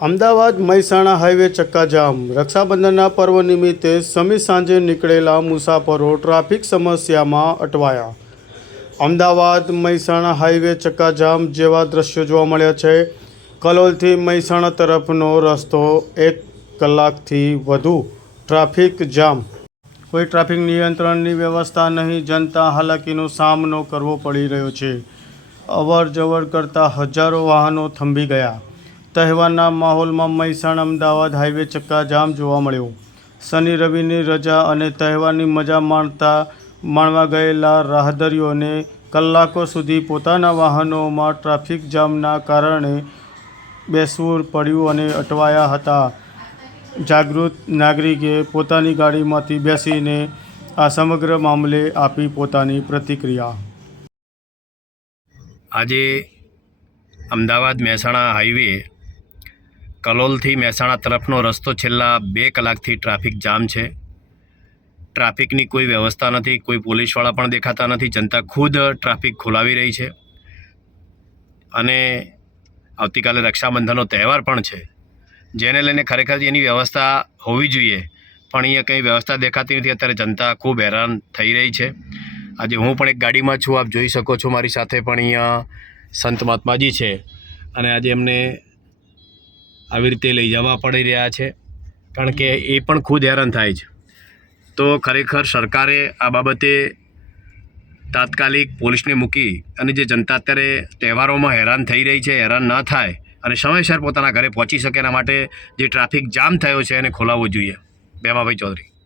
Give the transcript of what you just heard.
Ahmedabad Mehsana highway ચક્કાજામ. રક્ષાબંધનના પર્વ નિમિત્તે સમી સાંજે નીકળેલા મુસાફરો ટ્રાફિક સમસ્યામાં અટવાયા. અમદાવાદ મહેસાણા હાઈવે ચક્કાજામ જેવા દ્રશ્યો જોવા મળ્યા છે. કલોલથી મહેસાણા તરફનો રસ્તો એક કલાકથી વધુ ટ્રાફિક જામ. કોઈ ટ્રાફિક નિયંત્રણની વ્યવસ્થા નહીં, જનતા હાલાકીનો સામનો કરવો પડી રહ્યો છે. અવર જવર કરતા હજારો વાહનો થંભી ગયા. તહેવારના માહોલમાં મહેસાણા અમદાવાદ હાઈવે ચક્કાજામ જોવા મળ્યો. શનિ રવિની રજા અને તહેવારની મજા માણતા માણવા ગયેલા રાહદરીઓને કલાકો સુધી પોતાના વાહનોમાં ટ્રાફિક જામના કારણે બેસવું પડ્યું અને અટવાયા હતા. જાગૃત નાગરિકે પોતાની ગાડીમાંથી બેસીને આ સમગ્ર મામલે આપી પોતાની પ્રતિક્રિયા. આજે અમદાવાદ મહેસાણા હાઈવે કલોલથી મહેસાણા તરફનો રસ્તો છેલ્લા બે કલાકથી ટ્રાફિક જામ છે. ટ્રાફિકની કોઈ વ્યવસ્થા નથી, કોઈ પોલીસવાળા પણ દેખાતા નથી, જનતા ખુદ ટ્રાફિક ખોલાવી રહી છે. અને આવતીકાલે રક્ષાબંધનનો તહેવાર પણ છે. જેને લઈને ખરેખર એની વ્યવસ્થા હોવી જોઈએ. પણ અહીંયા કંઈ વ્યવસ્થા દેખાતી નથી, અત્યારે જનતા ખૂબ હેરાન થઈ રહી છે. આજે હું પણ એક ગાડીમાં છું, આપ જોઈ શકો છો મારી સાથે પણ અહીંયા સંત મહાત્માજી છે. અને આજે એમને આવી રીતે લઈ જવા પડી રહ્યા છે. કારણ કે એ પણ ખુદ હેરાન થાય છે. તો ખરેખર સરકારે આ બાબતે તાત્કાલિક પોલીસને મૂકી અને જે જનતા અત્યારે તહેવારોમાં હેરાન થઈ રહી છે, હેરાન ન થાય અને સમયસર પોતાના ઘરે પહોંચી શકે એના માટે જે ટ્રાફિક જામ થયો છે એને ખોલાવવો જોઈએ. બેમાભાઈ ચૌધરી.